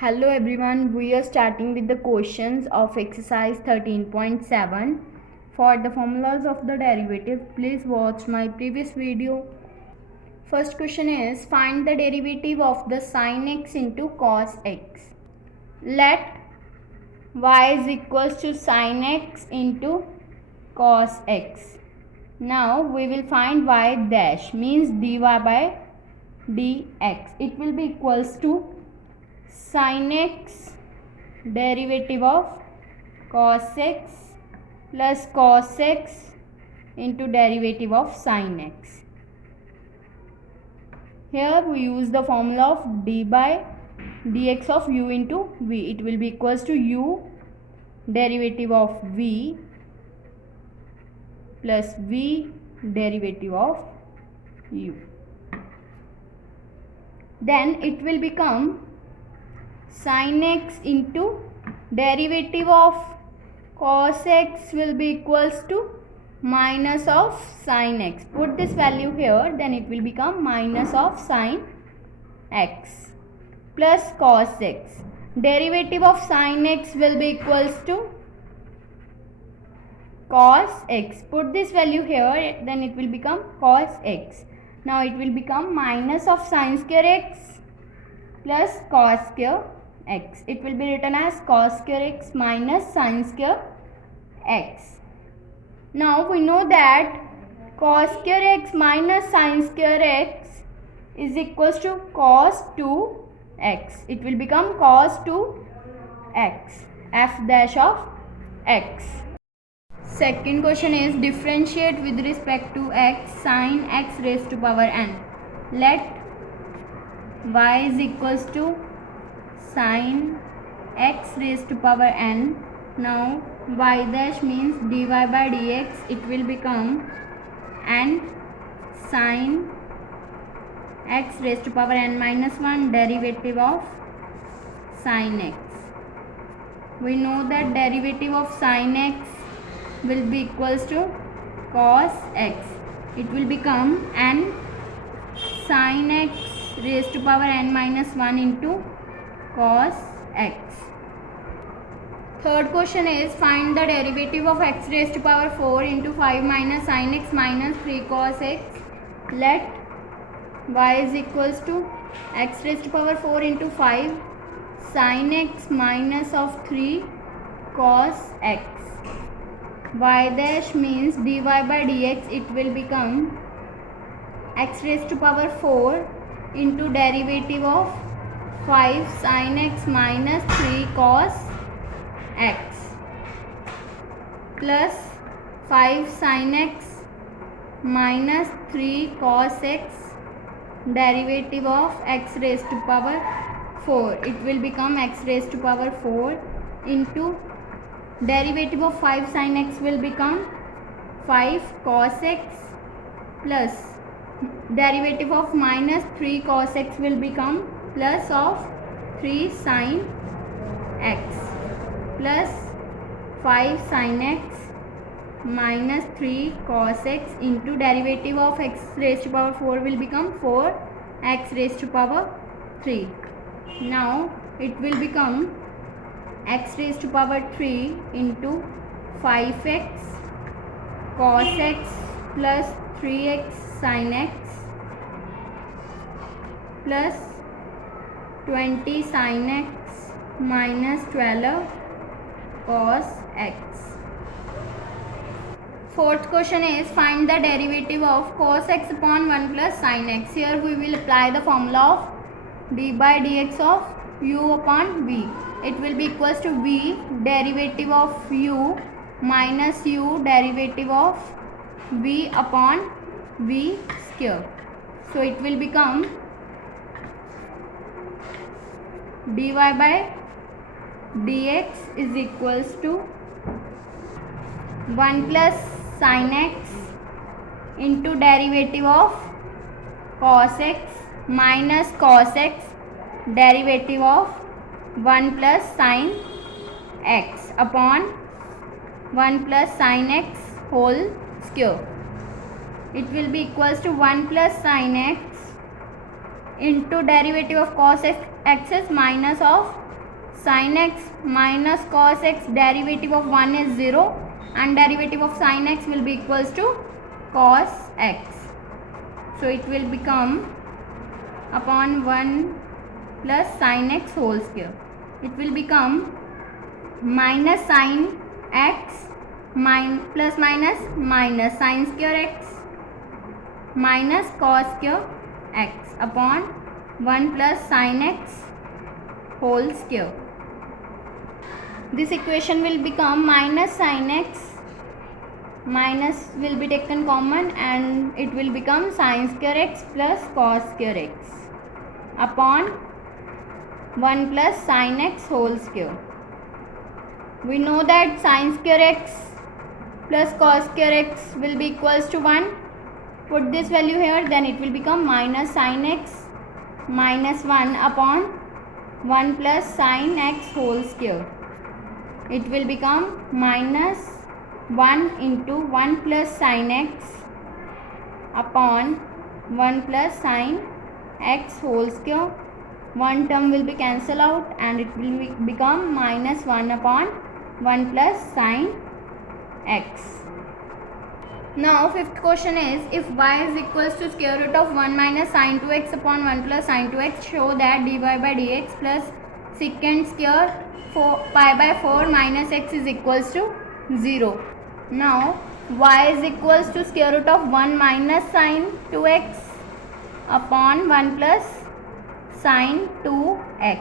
Hello everyone, we are starting with the questions of exercise 13.7. For the formulas of the derivative, please watch my previous video. First question is, find the derivative of the sin x into cos x. Let y is equals to sin x into cos x. Now we will find y dash, means dy by dx. It will be equals to sin x derivative of cos x plus cos x into derivative of sin x. Here we use the formula of d by dx of u into v. It will be equals to u derivative of v plus v derivative of u. Then it will become sin x into derivative of cos x will be equals to minus of sin x. Put this value here, then it will become minus of sin x plus cos x. Derivative of sin x will be equals to cos x. Put this value here, then it will become cos x. Now it will become minus of sin square x plus cos square x. It will be written as cos square x minus sin square x. Now we know that cos square x minus sin square x is equals to cos 2x. It will become cos 2x, f dash of x. Second question is, differentiate with respect to x sin x raised to power n. Let y is equals to sin x raised to power n. Now y dash means dy by dx. It will become n sin x raised to power n minus 1 derivative of sin x. We know that derivative of sin x will be equals to cos x. It will become n sin x raised to power n minus 1 into cos x. Third question is, find the derivative of x raised to power 4 into 5 minus sin x minus 3 cos x. Let y is equals to x raised to power 4 into 5 sin x minus of 3 cos x. Y dash means dy by dx. It will become x raised to power 4 into derivative of 5 sin x minus 3 cos x plus 5 sin x minus 3 cos x derivative of x raised to power 4. It will become x raised to power 4 into derivative of 5 sin x will become 5 cos x plus derivative of minus 3 cos x will become plus of 3 sin x plus 5 sin x minus 3 cos x into derivative of x raised to power 4 will become 4 x raised to power 3. Now it will become x raised to power 3 into 5x cos x plus 3x sin x plus 20 sin x minus 12 cos x. Fourth question is, find the derivative of cos x upon 1 plus sin x. Here we will apply the formula of d by dx of u upon v. It will be equals to v derivative of u minus u derivative of v upon v square. So it will become dy by dx is equals to 1 plus sin x into derivative of cos x minus cos x derivative of 1 plus sin x upon 1 plus sin x whole square. It will be equals to 1 plus sin x into derivative of cos x is minus of sin x minus cos x, derivative of 1 is 0 and derivative of sin x will be equals to cos x. So it will become upon 1 plus sin x whole square. It will become minus sin x plus minus sin square x minus cos square x upon 1 plus sin x whole square. This equation will become minus sin x, minus will be taken common and it will become sin square x plus cos square x upon 1 plus sin x whole square. We know that sin square x plus cos square x will be equals to 1. Put this value here, then it will become minus sin x minus 1 upon 1 plus sin x whole square. It will become minus 1 into 1 plus sin x upon 1 plus sin x whole square. One term will be cancelled out and it will become minus 1 upon 1 plus sin x. Now fifth question is, if y is equals to square root of 1 minus sin 2x upon 1 plus sin 2x, show that dy by dx plus secant square pi by 4 minus x is equals to 0. Now y is equals to square root of 1 minus sin 2x upon 1 plus sin 2x.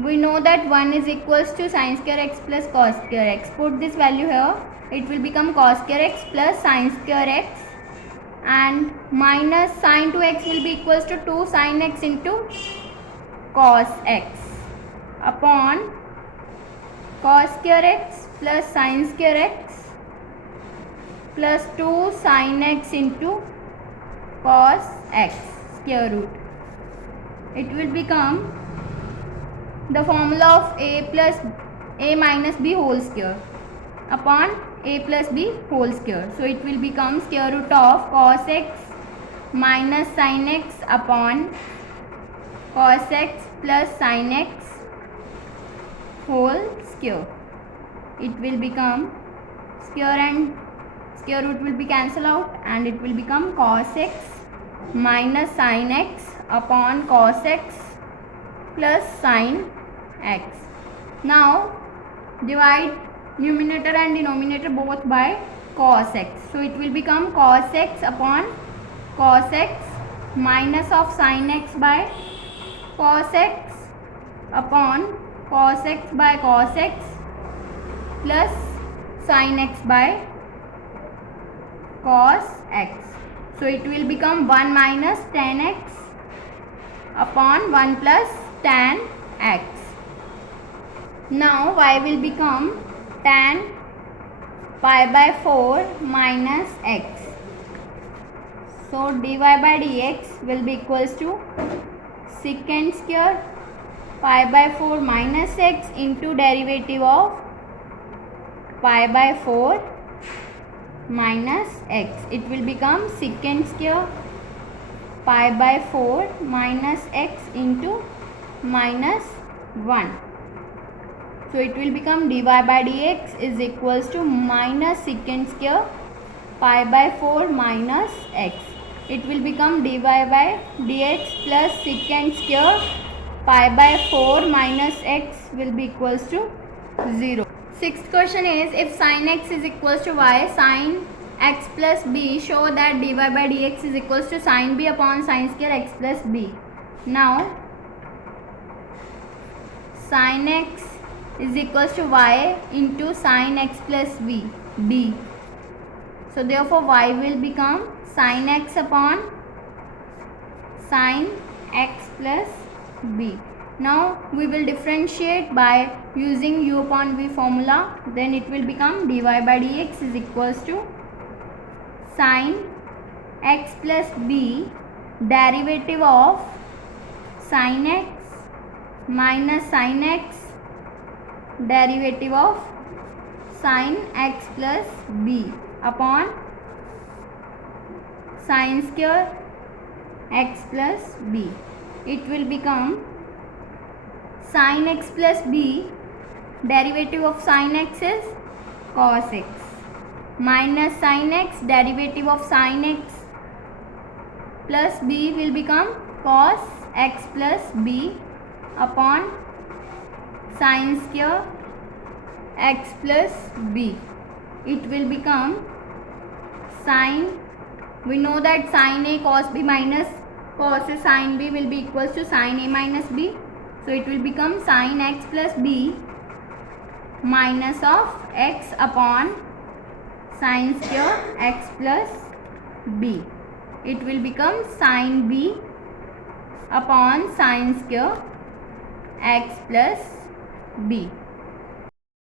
We know that 1 is equals to sin square x plus cos square x. Put this value here. It will become cos square x plus sin square x and minus sin 2x will be equals to 2 sin x into cos x upon cos square x plus sin square x plus 2 sin x into cos x square root. It will become the formula of a minus b whole square upon a plus b whole square. So it will become square root of cos x minus sin x upon cos x plus sin x whole square. It will become square and square root will be cancelled out and it will become cos x minus sin x upon cos x plus sin x. Now divide numerator and denominator both by cos x. So it will become cos x upon cos x minus of sin x by cos x upon cos x by cos x plus sin x by cos x. So it will become 1 minus tan x upon 1 plus tan x. Now y will become tan pi by 4 minus x. So dy by dx will be equals to secant square pi by 4 minus x into derivative of pi by 4 minus x. It will become secant square pi by 4 minus x into minus 1. So it will become dy by dx is equals to minus secant square pi by 4 minus x. It will become dy by dx plus secant square pi by 4 minus x will be equals to 0. Sixth question is, if sin x is equals to y, sin x plus b, show that dy by dx is equals to sin b upon sin square x plus b. Now sin x is equals to y into sin x plus b. So therefore y will become sin x upon sin x plus b. Now we will differentiate by using u upon v formula. Then it will become dy by dx is equals to sin x plus b derivative of sin x minus sin x derivative of sin x plus b upon sin square x plus b. It will become sin x plus b, derivative of sin x is cos x, minus sin x, derivative of sin x plus b will become cos x plus b upon sin square x plus b. It will become sin, we know that sin a cos b minus cos a sin b will be equals to sin a minus b. So it will become sin x plus b minus of x upon sin square x plus b. It will become sin b upon sin square x plus b.